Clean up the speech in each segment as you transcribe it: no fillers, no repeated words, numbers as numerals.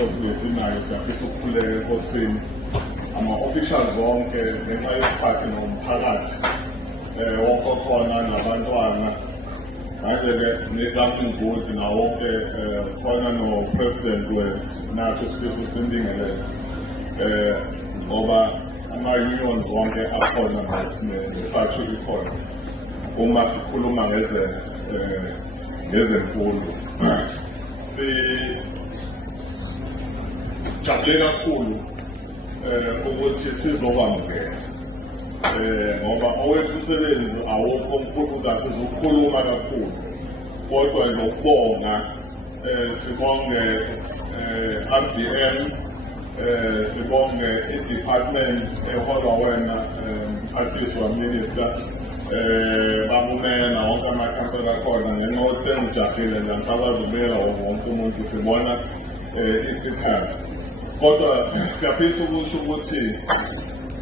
inkosi lesinayo siyafisa ukukhuleka enkosini ama-officials wonke ngenxa yesikhathi nomphakathi wonke khona nabantwana manje-ke ne-Duncan Good nawonke khona no-president weNATO Sifiso Sindingelele ngoba ama-unions wonke akhona nesathu ikhona uma sikhuluma ngezemfundo sijabule kakhulu ukuthi sizokwamukela ngoba owethu umsebenzi awukho omkhulu kathi uzokhuluma kakhulu kodwa ngokubonga sibonge RDM sibonge i-department eholwa wena mphathiswa minister babumena wonke amakhansela akhona ngenxa yokuthi sengijahile nje angisakwazi ukubuyela wonke umuntu sibona isikhathi kodwa siyafisa ukusho ukuthi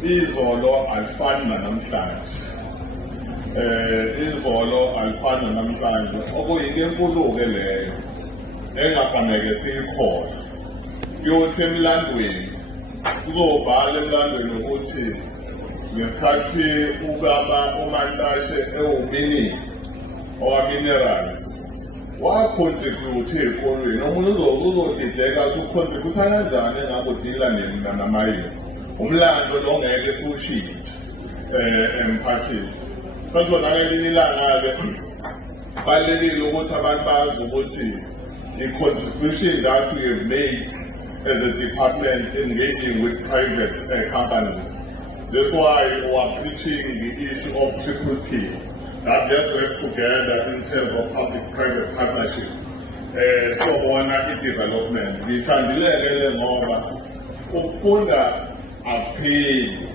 izolo alifani nanamhlanje izolo alifani nanamhlanje okuyinto enkulu-ke leyo engafaneke siyikhohlwe kuyothi emlandweni kuzobhala emlandweni ukuthi ngesikhathi ubaba uMantashe ewuminista owaminerals wacontribute ey'kolweni omunye uzodideka ukuthi ucontribute kanjani engabe udila namayini umlando lo ngeke ushintshe emphathisi futhi ngelinye ilanga-ke kubalulekile ukuthi abantu bazi ukuthi i-contribution that we have made as a department engaging with private companies. That's why we are preaching the issue of triple P. That just work together in terms of public-private partnership. So on development. Ngithandile ngoba ukufunda akupheli.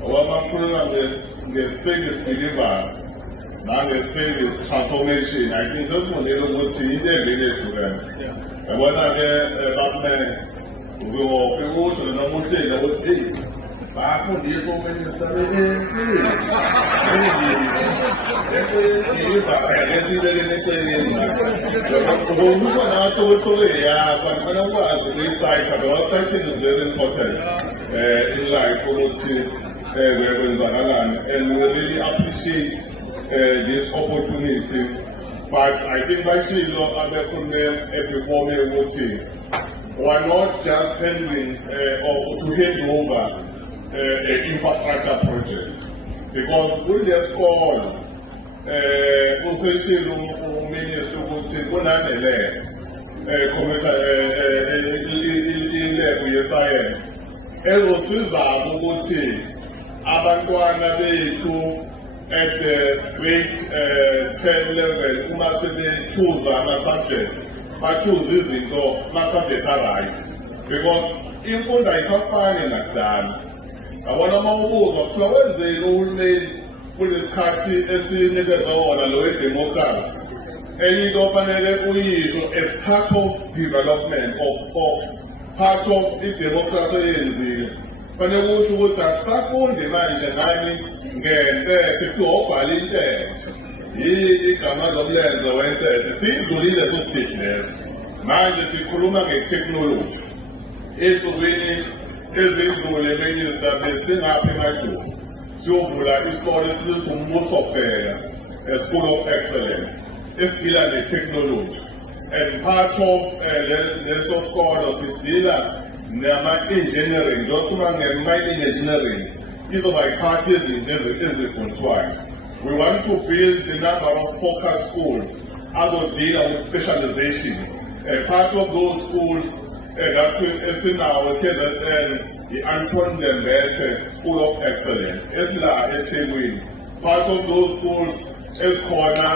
Ngoba makhuluma nge-service delivery nange-service transformation. I think sesifundile ukuthi into evele ehlukene. Yabona-ke babumene ukusho noma uhleli ukuthi hey bafundisa uminister be-ANC ukuba nathi yakho ukwazi ukuyisayitha because citing is very important in life ukuthi kwenzakalani and we really appreciate this opportunity but I think bashilo abekhulume before me ukuthi we're not just handling or to hand over infrastructure projects because with the school usetshile uminister ukuthi kunanele ilebhu yesayensi ezosizako ukuthi abantwana bethu at the grade 10 level uma sebechoose ama-subjects bachoose izinto ama-subjects are-right because imfundo ayisafani nakudala yabona uma ubuzwa kuthiwa wenzeni uhulumeni kulesikhathi esinikeza wona lo wedemocracy enye into ofanele uyisho as part of development or part of idemocracy eyenzile fanele kusho ukuthi asisafundi manje ngani ngentethe kuthiwa ubhala intethe igama lomlenze wentethe siyidlulile leso stage leso manje sikhuluma nge-technology ey'nsukwini ezindlule minister besingaphi emajuba siyovula isikole esithi umbusofela a school of excellence esidila ne-technology and part of leso sikolo sidila nama-engineering lokukhuluma nge-mining engineering izoba yiphathi yezinto ezifundiswayo. We want to build the number of focus schools azodila with specialization. Part of those schools that esinawo KZN i-Anton Dembele School of Excellence esila eThekwini. Part of those schools esikhona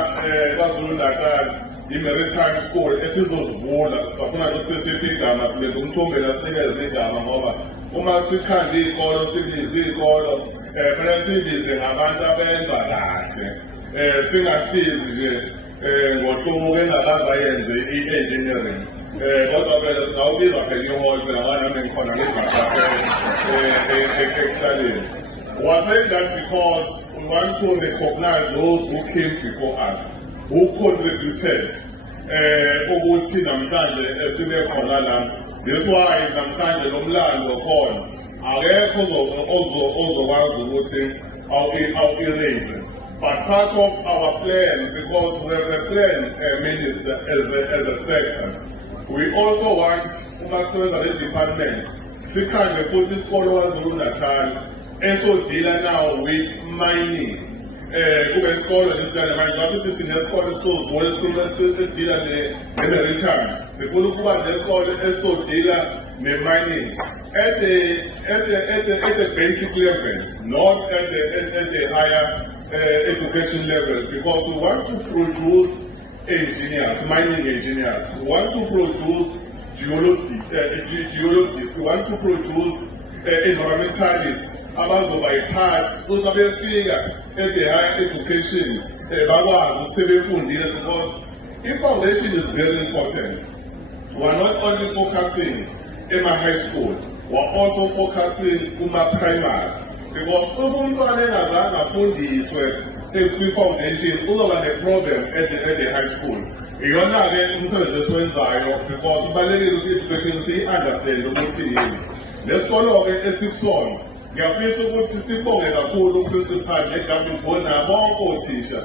KwaZulu-Natal i-Maritime School esizozivula safuna ukuthi sesiphi igama sibenza umthombela sinikeze igama ngoba uma sikhanda iy'kolo sibize iy'kolo fanele sibize ngabantu abenza kahle singasibizi nje ngohlumuko engakaze ayenze i-engineering kodwa vele singawubiza phela iholo nakanami ngikhona ekuhlaleni. Was saying that because we want to recognize those who came before us, who contributed ukuthi namhlanje sibe khona la That's why namhlanje lo mlando khona akekho ozokwazi ukuthi awu-erase. But part of our plan, because we have a plan, Minister, as a sector, we also want umasebenza le department sikhande futhi isikolo KwaZulu-Natal esodila now with mining. Kube isikolo lesidala manje ngasithi sinesikolo esizovula esikhulu esidila ne-maritime. Sifuna ukuba nesikolo esodila ne-mining at the basic level, not at the higher education level, because we want to produce engineers, mining engineers. We want to produce geologists. We want to produce environmentalists. About by parts, those are very at the higher education. Because information is very important. We are not only focusing in my high school, we are also focusing in my primary. Because umntwana engafundiswe kwi-foundation uzoba ne-problem at the high school. Iyona-ke umsebenzi esiwenzayo because kubalulekile ukuthi education siyi-understand ukuthi yini. Lesikolo-ke esikusona ngiyafisa ukuthi sibonge kakhulu uprincipal ne-governing board nabonke othisha.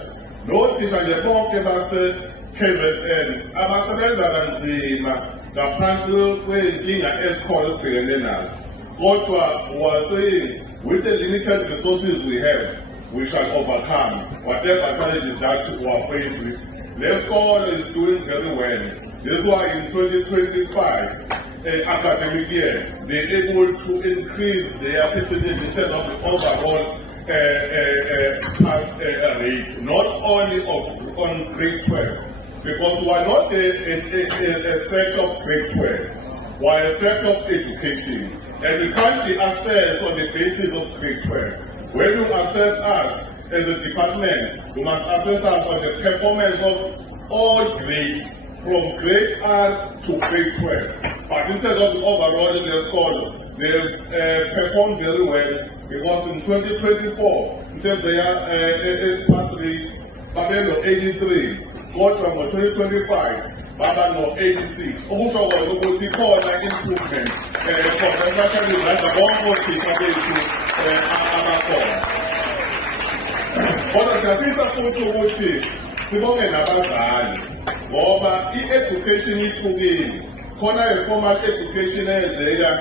Nothisha nje bonke base-KZN abasebenza kanzima ngaphansi kwey'nkinga ezikhona esibhekene nazo. Kodwa waseyini with the limited resources we have, we shall overcome whatever challenges that we are faced with. The school is doing very well. This is why in 2025 academic year, they're able to increase their percentage in terms of the overall pass rate, not only on grade 12, because we are not a set of grade 12, we are a set of education. And we can't be assessed on the basis of grade 12. When you assess us as a department, you must assess us on the performance of all grades, from grade R to grade 12. But in terms of the overall in the school, they performed very well, because in 2024, in terms of their pass rate, Babelo 83, Gotland 2025, Babano 86. Also, we call that improvement. Especially like the one kodwa siyafisa futhi ukuthi sibonge nabazali ngoba i-education ihlukile. Khona i-formal education eyenzeka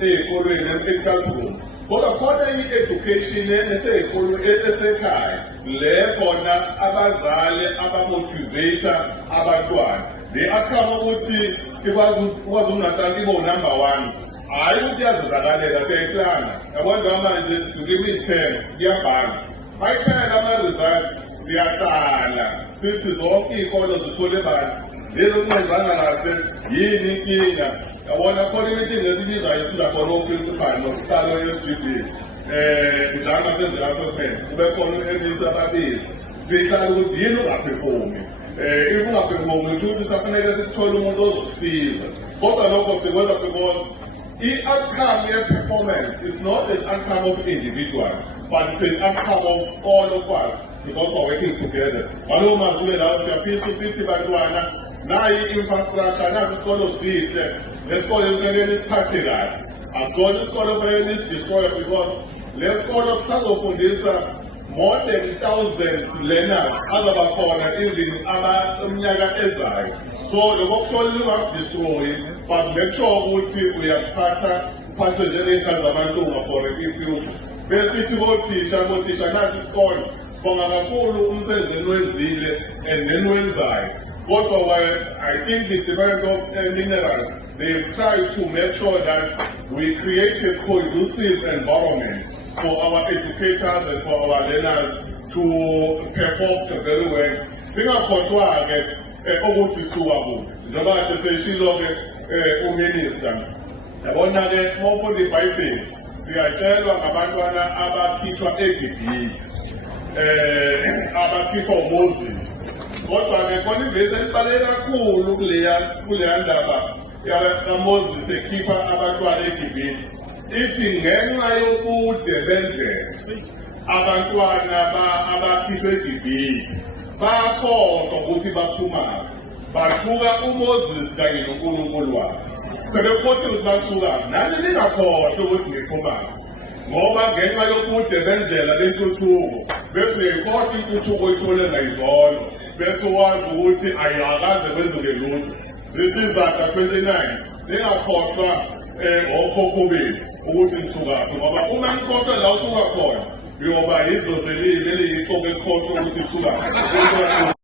ey'kolweni e-classroom, kodwa khona i-education eseyikolweni esekhaya le khona abazali abamotivate abantwana. The outcome ukuthi KwaZulu-Natal ibe number 1. Hayi ukuthi yazozakalela siyayiplana. Yabona manje sikimi 10 kuyabhala. Mayiphela ama-result siyahlala sithi zonke iy'kolo zithole bani lezi okungenzanga kahle yini inkinga. Yabona khona iminkinga esibizayo singakhona oprincipal nosihlalo ye-SGB njalo senzela assessment kube khona u-MEC ababizi sihlala ukuthi yini ungaphefumi. If ungaphefumi ukuthi safanele sikuthole umuntu ozokusiza. Kodwa lokho sikwenza because i-outcome ye-performance is not an outcome of individual, but it's an outcome of all of us because we're working together. Ngalo mazule lawo siyaphila sithi bantwana nayi infrastructure nazi isikolo sihle lesikolo emseleni isiphathe kahle. Akuzona isikolo fanele isidestroye because lesikolo sisazofundisa more than 1,000 learners azabakhona even iminyaka ezayo. So lokho kuthola ungakudestroyi, but make sure ukuthi uyaphatha uphathe njengey'khali zamantunga for a future. Besithi kothisha nathi isikolo sibonga kakhulu umsebenzi enwenzile and nenwenzayo. Kodwa I think the Department of Minerals, they've tried to make sure that we create a conducive environment for our educators and for our learners to perform very well. Singakhohlwa-ke ukuthi siwabo njengoba kade seyishilo-ke uminister. Yabona-ke mawufunda iBhayibheli siyatshelwa ngabantwana abakhishwa eGibhithe, abakhishwa uMoses. Kodwa-ke khona ivesi elibaluleke kakhulu kuleya ndaba kaMoses ekhipha abantwana eGibhithe. Ithi ngenxa yobude bendlela abantwana abakhishwe eGibhithe bakhohlwa ukuthi baphumaphi, bathuka uMoses kanye noNkulunkulu wabo. sebekhohle ukuthi basuka nani ningakhohlwa ukuthi niphumaphi ngoba ngenxa yokude bendlela bentuthuko bese uyayikhohlwa intuthuko oyithole ngayizolo bese wazi ukuthi ayakaze kwenzuke lutho zithi izaga 29 ningakhohlwa okhokho benu ukuthi nisukaphi ngoba uma nikhohlwa la usuka khona yoba idlozi eliyixoko elikhohlwa ukuthi nisukaphi